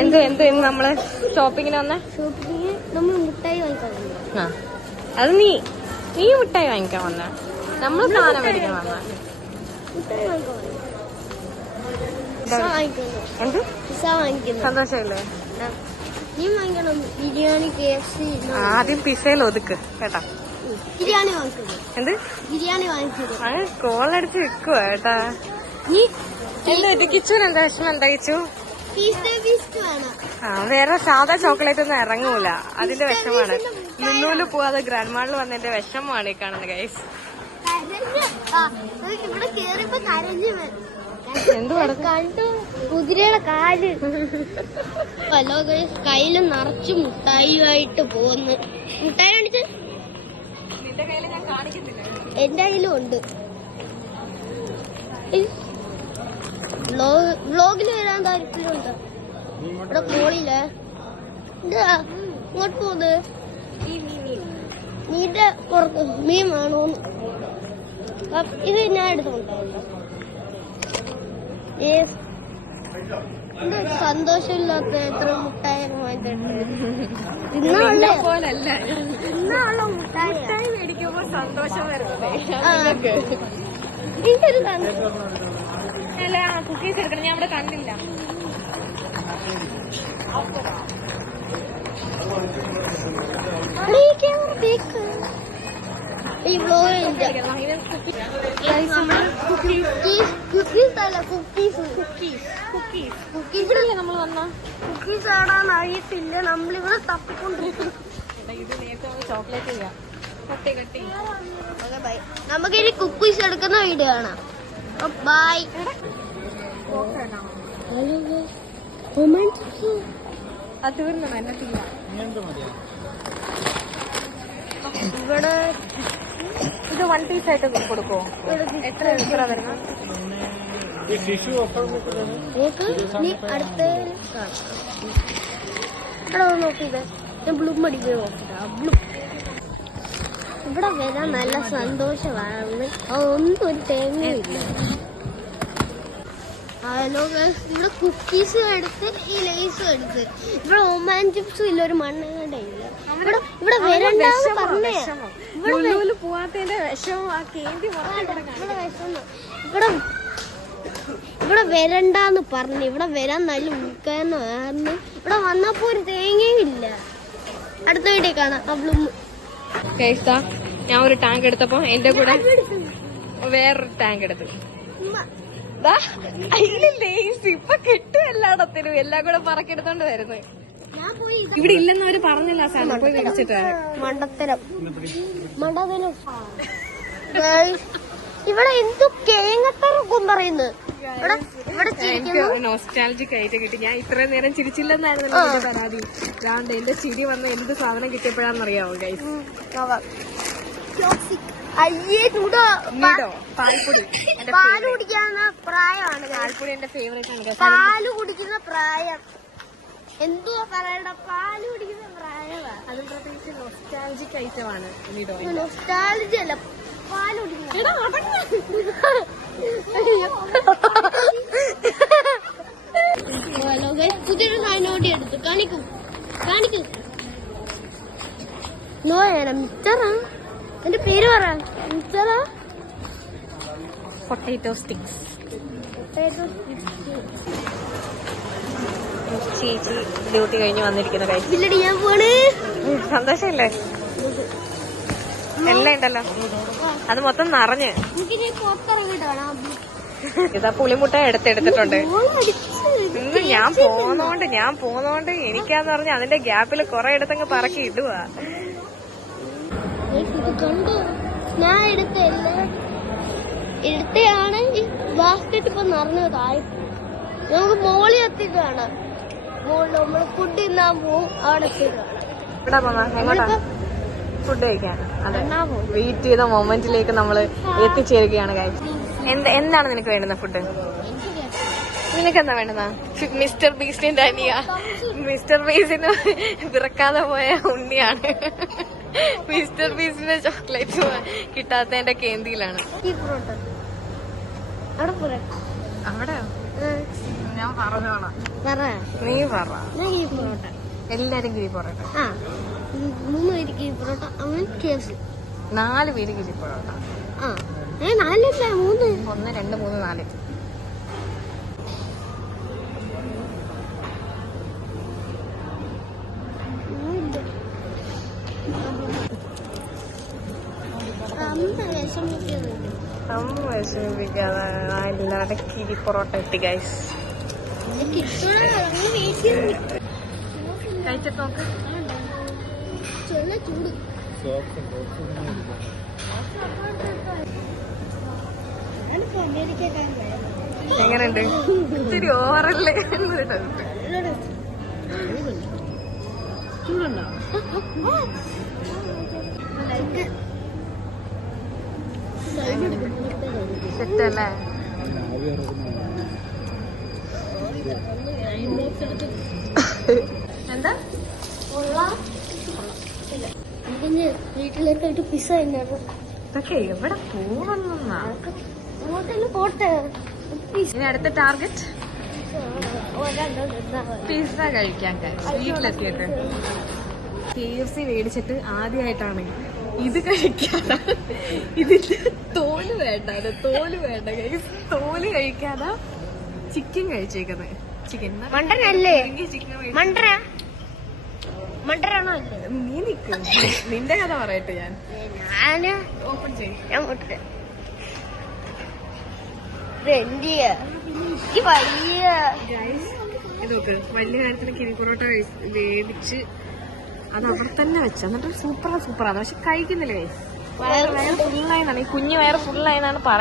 എന്ത് എന്ത് നമ്മള് ഷോപ്പിങ്ങിന് വന്ന നമ്മൾ മുട്ടായി വാങ്ങിക്കാൻ. ആ അത് നീ മുട്ടായി വാങ്ങിക്കാൻ വന്ന, നമ്മള് സാധനം മേടിക്കാൻ വന്ന. മുട്ടായി വാങ്ങിക്കാൻ എന്ത് സന്തോഷല്ലേ? നീ വാങ്ങിക്കണം ബിരിയാണി, KFC. ആദ്യം പിസയിൽ ഒതുക്ക് കേട്ടാ. ബിരിയാണി വാങ്ങിച്ചത്. എന്ത് ബിരിയാണി വാങ്ങിച്ചത്? കോളടിച്ച് വെക്കുവ കേട്ടാ. നീ എന്താ കിച്ചുവിന് എന്താ വിഷമം? എന്താ കിച്ചു? വേണം. വേറെ സാധാ ചോക്ലേറ്റ് ഒന്നും ഇറങ്ങൂല, അതിന്റെ വിഷമാണ്. ലുലുവില് പോവാതെ ഗ്രാൻഡ് മാളിൽ വന്നതിന്റെ വിഷമാണ് ഈ കാണുന്ന ഗൈസ്. ഇവിടെ കേറിയപ്പോ കരഞ്ഞു എന്ത് കണ്ടു കുതിരയുടെ കാല്. ഹലോ ഗൈസ്, കയ്യില് നിറച്ച് മുട്ടായിയായിട്ട് പോന്ന്. മുട്ടായി കാണിച്ച് നിന്റെ കയ്യിൽ ഞാൻ കാണിക്കുന്നില്ല. എന്റെ കയ്യിലും ഉണ്ട്. വ്ലോഗില് വരാൻ താല്പര്യമുണ്ട്. ഇവിടെ മോളില് എന്താ ഇങ്ങോട്ട് പോകുന്നത്? നീന്റെ പുറത്ത് മീൻ വേണോ? ഇത് ഞാൻ എടുത്തോണ്ടല്ലോ. സന്തോഷമില്ലാത്ത എത്ര മുട്ടായി പോലല്ല ഇന്നാണല്ലോ മുട്ടായി മേടിക്കുമ്പോ സന്തോഷം വരുന്നത്. എനിക്കൊരു സന്തോഷം. അല്ല കുക്കീസ് എടുക്കണം, ഞാൻ അവിടെ കണ്ടില്ല. ഈ വ്ലോഗിന്റെ ഇവിടെയല്ലേ നമ്മൾ വന്ന? കുക്കീസ് ആടാന്ന് അറിയത്തില്ല, നമ്മളിവിടെ തപ്പിക്കൊണ്ടിരിക്കുന്നു. ഇത് നേരത്തെ ചോക്ലേറ്റ് ചെയ്യാം. നമുക്കിനി കുക്കീസ് എടുക്കുന്ന വീഡിയോ കാണാം. ബൈ. തീർന്നു എന്നത്തില്ല. ഇവിടെ ഇത് 1 പീസ് ആയിട്ട് കൊടുക്കുമോ? എത്ര വരുന്നു? നീ അടുത്ത നോക്കിയത് ഞാൻ ബ്ലൂ മടിക്കോ. ഇവിടെ വരാൻ നല്ല സന്തോഷമാണ്. ഒന്നും ഒരു തേങ്ങയില്ല. ഹലോ ഗൈസ്, ഇവിടെ കുക്കീസും എടുത്ത് ഈ ലേസും എടുത്ത്. ഇവിടെ ഒമാൻ ചിപ്സും ഇല്ല, ഒരു മണ്ണങ്ങണ്ട ഇല്ല. ഇവിടെ വരണ്ടാന്ന് പറഞ്ഞേ. പോവാത്തതിന്റെ വിഷമം ഇവിടെ വരണ്ടാന്ന് പറഞ്ഞു. ഇവിടെ വരാൻ നല്ല ഉൾക്കാന്ന് പറഞ്ഞു. ഇവിടെ വന്നപ്പോ ഒരു തേങ്ങയും ഇല്ല. അടുത്ത വീട്ടിൽ കാണാം. ഞാൻ ഒരു ടാങ്ക് എടുത്തപ്പോ എന്റെ കൂടെ വേറൊരു ടാങ്ക് എടുത്തു. ഇപ്പൊ കിട്ടും എല്ലായിടത്തിനും, എല്ലാം കൂടെ പറക്കെടുത്തോണ്ട് വരുന്നത്. ഇവിടെ ഇല്ലെന്ന് അവര് പറഞ്ഞില്ല. സാധനം പോയി മേടിച്ചിട്ട് മണ്ടത്തരം. ഇവിടെ എന്തു കേങ്ങത്തറക്കും പറയുന്നത്. എനിക്ക് നോസ്റ്റാൾജിക് ആയിട്ട് കിട്ടി. ഞാൻ ഇത്രയും നേരം ചിരിച്ചില്ലെന്നായിരുന്നു എന്റെ പരാതി. അതാണ്ട് എന്റെ ചിരി വന്ന എന്ത് സാധനം കിട്ടിയപ്പോഴാന്നറിയാവോ ഗൈസ്? പാൽപ്പൊടി. പാല് കുടിക്കുന്ന പ്രായമാണ്. പാൽപ്പൊടി എന്റെ ഫേവറേറ്റ് ആണ്. പാല് കുടിക്കുന്ന പ്രായം എന്തുവാ പറയണ്ട, പാല് കുടിക്കുന്ന പ്രായമാണ്. അത് പ്രത്യേകിച്ച് നൊസ്റ്റാൾജിക് ഐറ്റമാണ്. നൊസ്റ്റാൾജി അല്ല, പാല് കുടിക്കുന്ന. പുതിയൊരു സാധനം എടുത്തു കാണിക്കും. നോയാണ് മിച്ചറാ. എന്റെ പേര് പറ. മിച്ചറാ. Potato sticks. ചേച്ചി ഡ്യൂട്ടി കഴിഞ്ഞ് വന്നിരിക്കുന്ന ഇല്ലടി ഞാൻ പോണ്. സന്തോഷല്ലേ? എല്ലാം ഉണ്ടല്ലോ, അത് മൊത്തം നിറഞ്ഞ്. ഇതാ പുളിമുട്ട എടുത്തിട്ടുണ്ട്. ഇന്ന് ഞാൻ പോന്നോണ്ട് എനിക്കാന്ന് പറഞ്ഞ അതിന്റെ ഗ്യാപ്പിൽ കൊറേ എടുത്തങ്ങ് പറക്കി ഇടുക. ഞാൻ എടുത്തയാണ് ഈ ബാസ്കറ്റ് ഇപ്പൊ നിറഞ്ഞത്. താഴെ നമുക്ക് മോളി എത്തിയിട്ട് കാണാം. മോളിൽ നമ്മള് ഫുഡ് തിന്നാൻ പോവും. അവിടെ എങ്ങോട്ടാ ഫുഡ് കഴിക്കാൻ? അതെ, വെയിറ്റ് ചെയ്ത മൊമെന്റിലേക്ക് നമ്മള് എത്തിച്ചേരുകയാണ്. എന്താണ് നിനക്ക് വേണ്ടുന്ന ഫുഡ്? നിനക്കെന്താ വേണ്ടുന്ന? മിസ്റ്റർ ബീസ്റ്റിന്റെ അനിയ. മിസ്റ്റർ ബീസിന് വിറക്കാതെ പോയ ഉണ്ണിയാണ്. Mister ബീസിന്റെ chocolate കിട്ടാത്തതിന്റെ കേന്തിയിലാണ്. അവിടെ ഞാൻ പറഞ്ഞോളാം, പറ. നീ പറ. ഞാൻ ഗിരി പൊറോട്ട. എല്ലാരും ഗിരി പൊറോട്ട. 3 പേര് ഗിരി പൊറോട്ട. അവൻ KFC. 4 പേര് ഗിരി പൊറോട്ട. 4 3. 1 2 3 4. അമ്മ വിഷമിപ്പിക്കാതെ എല്ലാവരുടെ ഗിരി പൊറോട്ട എത്തി ഗൈസ്. കഴിച്ചിട്ട് നോക്ക്. എങ്ങനെയുണ്ട്? ഇത്തിരി ഓവറല്ലേ? സെറ്റല്ലേ? എന്താ വീട്ടിലേക്കായിട്ട് പിസ്സ തന്നെയാണ്. ഇതൊക്കെ എവിടെ പോവണമെന്നാ? അങ്ങോട്ടെല്ലാം പോട്ടെ. ഇനി അടുത്ത ടാർഗറ്റ് പിസ്സ കഴിക്കാൻ. വീട്ടിലെത്തിയിട്ട് KFC മേടിച്ചിട്ട് ആദ്യമായിട്ടാണ് ഇത് കഴിക്കാതെ, ഇതിന്റെ തോല് വേണ്ട, തോല് കഴിക്കാതെ ചിക്കൻ കഴിച്ചേക്കുന്നത്. ചിക്കൻ മണ്ടനല്ലേ? ചിക്കൻ മണ്ടനാണോ? നീ നിക്ക്, നിന്റെ കഥ പറയട്ടെ. ഞാന് ഓപ്പൺ ചെയ്യും. ഞാൻ മുട്ട വലിയ ഇതൊക്കെ വലിയ കാര്യത്തിന് ഗിരി പൊറോട്ട വേവിച്ച് അത് അവിടെ തന്നെ വെച്ച, എന്നിട്ട് സൂപ്പറാണ്. പക്ഷെ കഴിക്കുന്നില്ല ഗൈസ്. വയറ് ഫുള്ളായെന്നാണ്, ഈ കുഞ്ഞു വയറ് ഫുള്ളായെന്നാണ് പറയുന്നത്.